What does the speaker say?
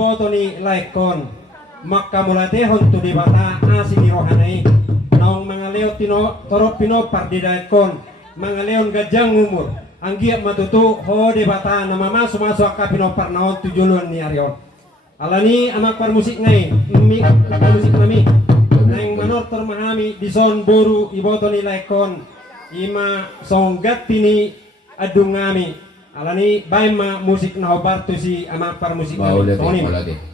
iboto ni laikon makamulatehon to di bata asin ni rohanay naong mga leo tino torop pinopar di daikon mga leon gajang umur ang giat matutu ho di bata na mamaso-maso ka pinopar naon tujulun ni Arion alani amak par musik ngay musik nami nang manor termahami di son boru iboto ni laikon ima songgat tini adung ngami alani baima musik na hobar tu si amak par musik nami